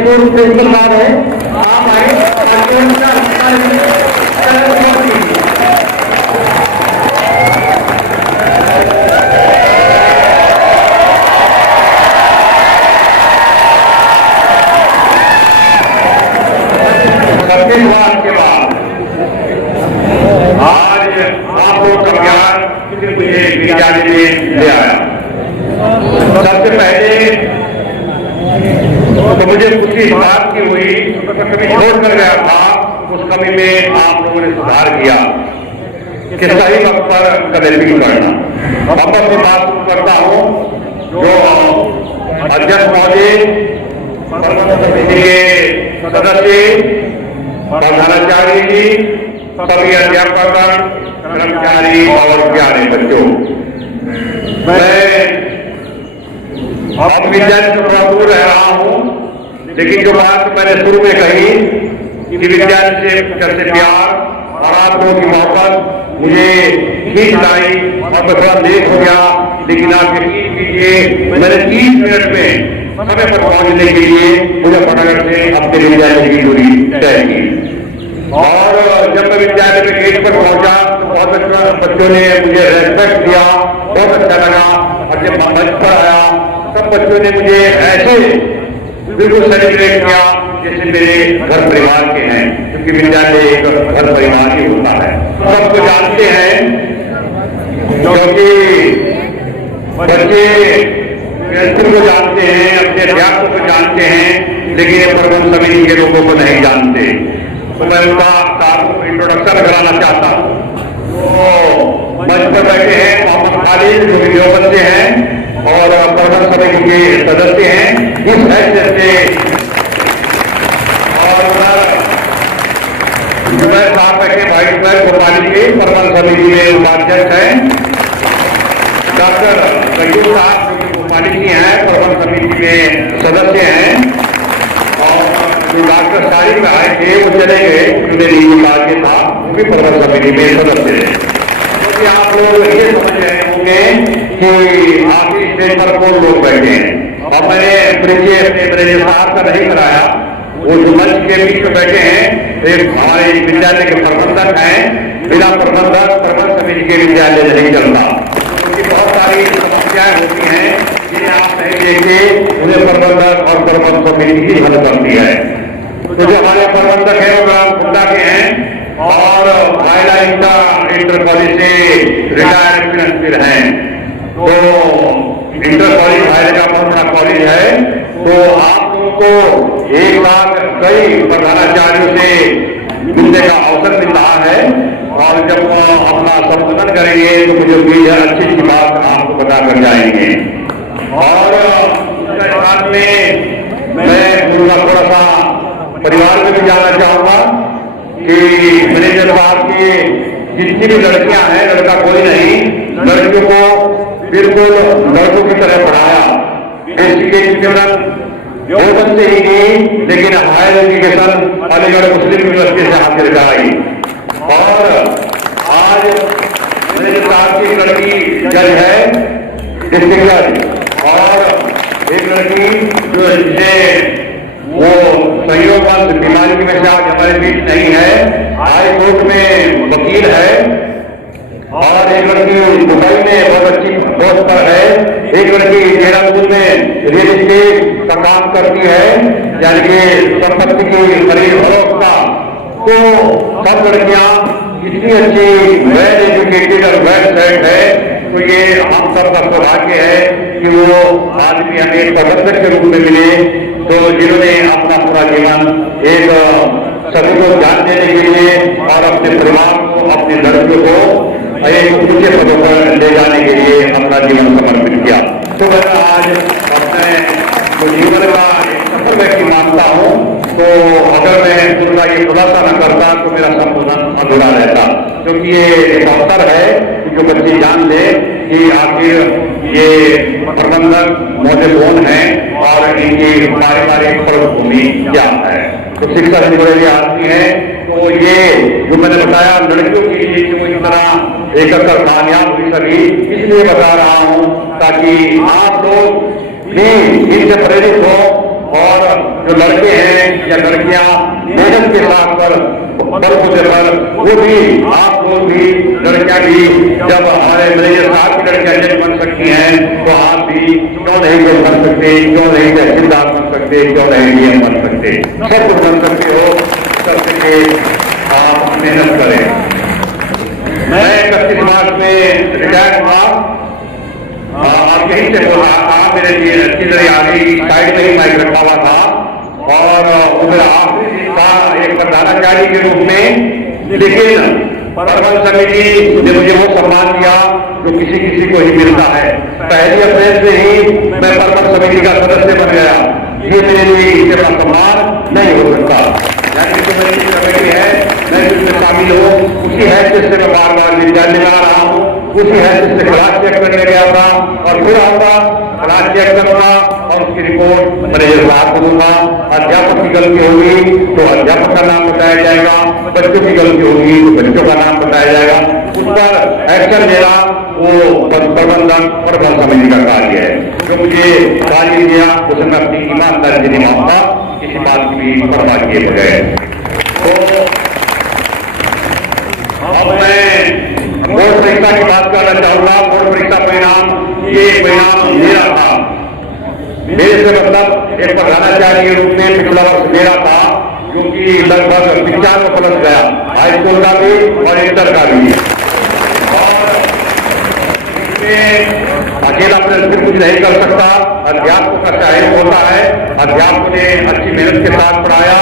पूर्व प्रिंसिपल साहब है, आप आए के बाद आज आप लोग का ज्ञान मुझे विद्यालय में ले आया। सबसे पहले तो मुझे खुशी इस बात की हुई, कभी छोड़ कर गया था, उस कमी में आप लोगों ने सुधार किया कि सही वक्त पर कदम भी करना। अब अपनी बात करता हूँ, जो अध्यक्ष महोदय, समिति के सदस्य, प्रधानाचार्य जी, सभी अध्यापक, कर्मचारी और प्यारे बच्चों, मैं अब विद्यालय से थोड़ा दूर रह रहा हूँ, लेकिन जो बात मैंने शुरू में कही कि विद्यालय से प्यार और आप लोगों की मोहब्बत मुझे खींच लाई और मैं थोड़ा लेट हो गया, लेकिन आप यकीन कीजिए मैंने 30 मिनट में समय पर पहुंचने के लिए मुजफ्फरनगर से अपने विद्यालय की दूरी तय की। और जब मैं विद्यालय में गेट पर पहुंचा तो बहुत अच्छा बच्चों ने मुझे रेस्पेक्ट दिया, बहुत अच्छा लगा। और जब मंच पर आया सब बच्चों ने मुझे ऐसे बिल्कुल सेलिब्रेट किया जैसे मेरे घर परिवार के हैं, क्योंकि विद्यालय एक घर परिवार ही होता है। सबको जानते हैं, क्योंकि बच्चे प्रिंसिपल को जानते हैं, अपने अध्यापक को जानते हैं, लेकिन ये प्रबंध समिति के लोगों को नहीं जानते। तो मैं उनका इंट्रोडक्शन कराना चाहता हूँ। तो मंच पर बैठे हैं मोहम्मद खालिद, जो देवबंद से हैं और प्रबंध समिति के सदस्य हैं इस हैसियत से। और जुबैर साहब बैठे, भाई जुबैर भोपाली के प्रबंध समिति में उपाध्यक्ष हैं। डॉक्टर कयूर साहब भोपाली की हैं, प्रबंध समिति में सदस्य हैं। और जो डॉक्टर सारिक आए थे वो चले गए, मेरी कार्य था, वो भी प्रबंध समिति में सदस्य हैं। क्योंकि आप लोग ये समझ रहे होंगे कि आखिरी स्टेज पर कौन लोग बैठे हैं, और मैंने मेरे साहब का नहीं कराया। वो जो मंच के बीच में बैठे हैं एक हमारे विद्यालय के प्रबंधक हैं। बिना प्रबंधक प्रबंध समिति के विद्यालय नहीं चलता, क्योंकि बहुत सारी समस्याएं होती हैं जिन्हें आप नहीं देखते, उन्हें प्रबंधक और प्रबंध समिति ही हल करती है। तो जो हमारे प्रबंधक हैं वो राम खुट्टा के हैं और महिला इंटर कॉलेज से रिटायर्ड प्रिंसिपल हैं। तो इंटर कॉलेज भाई का बहुत बड़ा कॉलेज है। तो आप लोगों को एक साथ कई प्रधानाचार्यों से मिलने का अवसर मिल रहा है, और जब अपना संबोधन करेंगे तो मुझे उम्मीद है अच्छी अच्छी बात आपको बताकर जाएंगे। और उसके साथ में मैं थोड़ा सा परिवार में भी जाना चाहूंगा कि मैनेजर साहब की जितनी भी लड़कियां हैं, लड़का कोई नहीं, लड़कियों को बिल्कुल लड़कों की तरह पढ़ाया। बेसिक एजुकेशन देवबंद से ही नहीं, लेकिन हायर एजुकेशन अलीगढ़ मुस्लिम यूनिवर्सिटी से हासिल कराई। और आज मैनेजर साहब की लड़की जज है, डिस्ट्रिक्ट जज, और एक लड़की जो जिसे वो संयोगवश बीमारी की वजह से आज हमारे बीच नहीं है, हाई कोर्ट में वकील है। और एक लड़की दुबई में बहुत अच्छी पोस्ट पर है। एक लड़की देहरादून में रियल एस्टेट का काम करती है, यानी कि संपत्ति की खरीद फरोख्त का। तो सब लड़कियां इतनी अच्छी वेल एजुकेटेड और वेल सेट है। तो ये हम सबका सौभाग्य है कि वो आदमी हमें प्रबंधक के रूप में मिले, तो जिन्होंने अपना पूरा जीवन एक सभी को ध्यान देने के लिए और अपने परिवार को, अपनी लड़कियों को एक ऊंचे पदों पर ले जाने के लिए अपना जीवन समर्पित किया। तो मैं आज अपने जीवन का एक सफल व्यक्ति मानता हूँ। तो अगर मैं उनका ये खुलासा न करता तो मेरा संबोधन अधूरा रहता, क्योंकि ये एक अवसर है कि जो बच्चे जान ले कि आखिर ये प्रबंधक मौजूद कौन है और इनकी पारिवारिक पृष्ठभूमि क्या है। तो शिक्षा से जुड़े हुए आदमी है। तो ये जो मैंने बताया लड़कियों के लिए कि वो इस तरह एकत्र कामयाब हुई सभी, इसलिए बता रहा हूँ ताकि आप लोग भी इनसे प्रेरित हो और जो लड़के हैं या लड़कियां मेहनत के साथ पर बल होने पर वो भी आप लोग भी लड़कियां भी जब हमारे मैनेजर साहब की लड़कियां जज बन सकती हैं तो आप भी क्यों नहीं जज बन सकते, क्यों नहीं तहसीलदार बन सकते, क्यों नहीं डीएम बन सकते, सब कुछ बन सकते हो। सबके आप मेहनत करें। मैं 31 मार्च में रिटायर हुआ और यहीं से हो रहा था। मेरे लिए अच्छी तरह आगे साइड में ही माइक रखा हुआ था और वो मेरा आखिरी दिन था एक प्रधानाचार्य के रूप में। लेकिन प्रबंध समिति ने मुझे वो सम्मान दिया जो किसी किसी को ही मिलता है। पहली अप्रैल से ही मैं प्रबंध समिति का सदस्य बन गया। ये मेरे लिए इससे बड़ा सम्मान नहीं हो सकता। यानी जो मेरी कमेटी है मैं उसमें शामिल हूँ, उसी हैसियत से मैं बार बार विद्यालय में आ रहा हूँ, उसी हैसियत से क्लास चेक करने गया था और फिर आऊंगा, क्लास चेक करूंगा और उसकी रिपोर्ट मैनेजर साहब को दूंगा। अध्यापक की गलती होगी तो अध्यापक का नाम बताया जाएगा, बच्चों की गलती होगी तो बच्चों का नाम बताया जाएगा। उस पर एक्शन लेना वो प्रबंध समिति का कार्य है। जो मुझे कार्य दिया उसे मैं अपनी ईमानदारी से निभाऊंगा, किसी बात की भी परवाह किए बगैर। तो अब मैं बोर्ड परीक्षा की बात करना चाहूंगा। बोर्ड परीक्षा परिणाम ये परिणाम मेरा था। मेरे से मतलब एक प्रधानाचार्य के रूप में पिछला वर्ष मेरा था, क्योंकि लगभग 95 गया, हाई स्कूल का भी और इंटर का भी। और अकेला फिर कुछ नहीं कर सकता, अध्यापक का सहयोग होता है। अध्यापक ने अच्छी मेहनत के साथ पढ़ाया,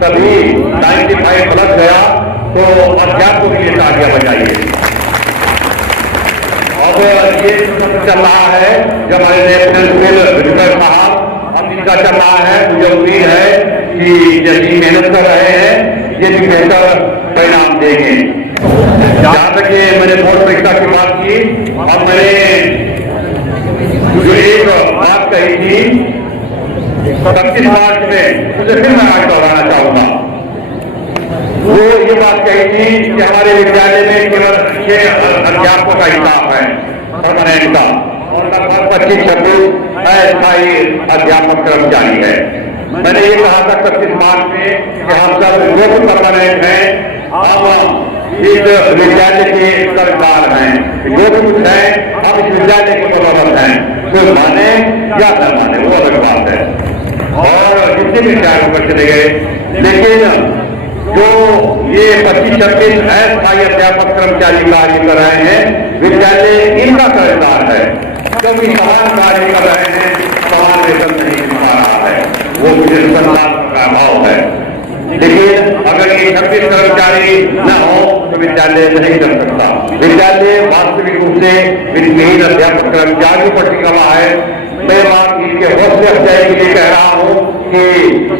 तभी 95+ गया, तो अध्यापकों के लिए तालियां बजाइए। अब ये चल रहा है जब हमारे नेशनल स्कूल विजिटर साहब अब इनका चल रहा है, मुझे उम्मीद है कि जैसी मेहनत कर रहे हैं ये भी बेहतर परिणाम देंगे। जहां तक ये मैंने बोर्ड परीक्षा की बात की और मैंने जो एक बात कही थी 31 मार्च में, उसे फिर मैं आज दोहराना चाहूंगा। वो ये बात कही थी कि हमारे विद्यालय में केवल 6 अध्यापकों का हिसाब है परमानेंट का और लगभग 25-26 अस्थायी अध्यापक कर्मचारी है। मैंने ये कहा था 31 मार्च में कि हम सब जो परमानेंट हैं, हम इस विद्यालय के कर्मचारी हैं, जो भी कुछ है हम इस विद्यालय के बराबर हैं, तो माने या न माने वो अलग बात है। और जितने भी विद्यालय पर चले गए, लेकिन जो ये 25-26 अस्थायी अध्यापक कर्मचारी कार्य कर रहे हैं, विद्यालय इनका कर्जदार है, क्योंकि समान कार्य कर रहे हैं, समान वेतन नहीं मिल पा रहा है, वो मुझे संसार का अभाव है। लेकिन अगर ये 26 कर्मचारी न हो तो विद्यालय नहीं चल सकता। विद्यालय वास्तविक रूप से वित्तहीन अध्यापक कर्मचारियों पर टिका हुआ है। मैं बात इनके हौसले अफजाई के लिए कह रहा हूँ कि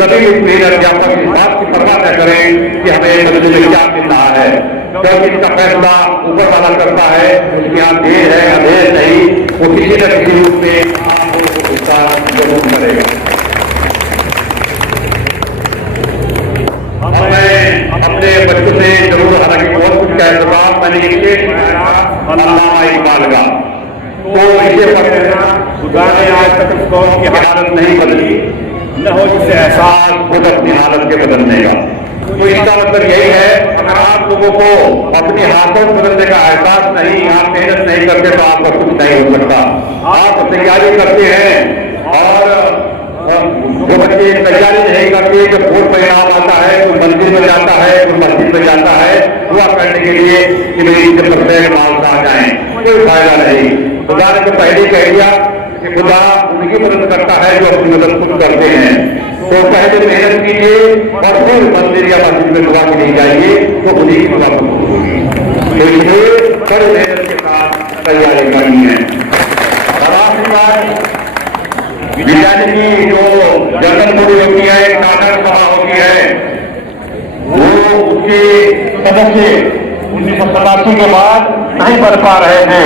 सभी वित्तहीन अध्यापक इस बात की परवाह न करें कि हमें बदले में क्या मिल रहा है, क्योंकि इसका फैसला ऊपर वाला करता है। उसकी यहाँ देर है अधेर नहीं, वो किसी न किसी रूप में आप लोगों को भुगतान जरूर करेगा। अब मैं अपने बच्चों से जरूर, हालांकि बहुत कुछ कह चुका, मैंने इसे अल्लामा इकबाल का, तो इसे पढ़ना खुदा ने आज तक उस कौम की हालत नहीं बदली, न हो जिससे एहसास खुद अपनी हालत के बदलने का। तो इसका मतलब यही है, अगर आप लोगों को अपनी हालत बदलने का एहसास नहीं, आप मेहनत नहीं करते तो आपका कुछ नहीं हो सकता। आप तैयारी करते हैं और जो बच्चे तैयारी नहीं करते, जब बोर्ड परिणाम आता है तो मंदिर में जाता है, तो मस्जिद में जाता है दुआ करने के लिए कि मेरी इज्जत पर मांस आ जाए, कोई फायदा नहीं। खुदा ने तो पहले कह दिया कि खुदा उनकी मदद करता है जो अपनी मदद खुद करते हैं। तो पहले मेहनत कीजिए और फिर मंदिर या मस्जिद में दुआ के लिए जाइए, तो खुद ही दुआ होगी। तो इसलिए बड़ी मेहनत के साथ तैयारी करनी है। विद्यालय की जो जनरल बॉडी होती है, कानून सभा होती है, वो उसके सदस्य 1987 के बाद नहीं बन पा रहे थे।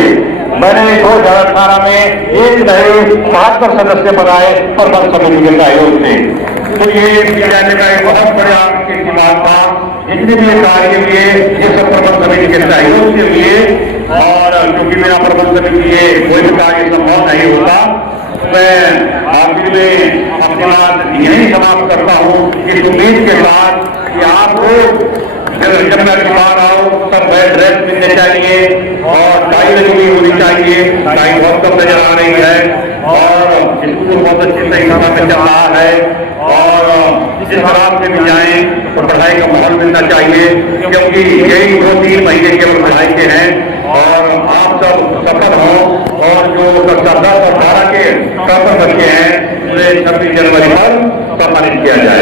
मैंने 2018 में एक नए 72 सदस्य बनाए प्रबंध समिति के सहयोग से। तो ये विद्यालय का एक बहुत बड़ा बात था। जितने भी कार्य किए ये सब प्रबंध समिति के सहयोग से हुए, और क्योंकि मेरा प्रबंध समिति कोई भी कार्य संभव नहीं होता, मैं आखिर में अपनी बात यही समाप्त करता हूँ इस उम्मीद के साथ कि आप लोग जब मैं बाहर आओ सब बेड ड्रेस मिलने चाहिए और टाई लगी हुई होनी चाहिए। टाई बहुत कम नजर आ रही है और स्कूल बहुत अच्छे से समय में चल रहा है और जिस तरह से भी जाएं तो पढ़ाई का माहौल मिलना चाहिए, क्योंकि यही 2-3 महीने केवल पढ़ाई के हैं और आप सब सफल हों और जो 10 और 12 के सफल बच्चे हैं उन्हें 26 जनवरी पर सम्मानित किया जाए।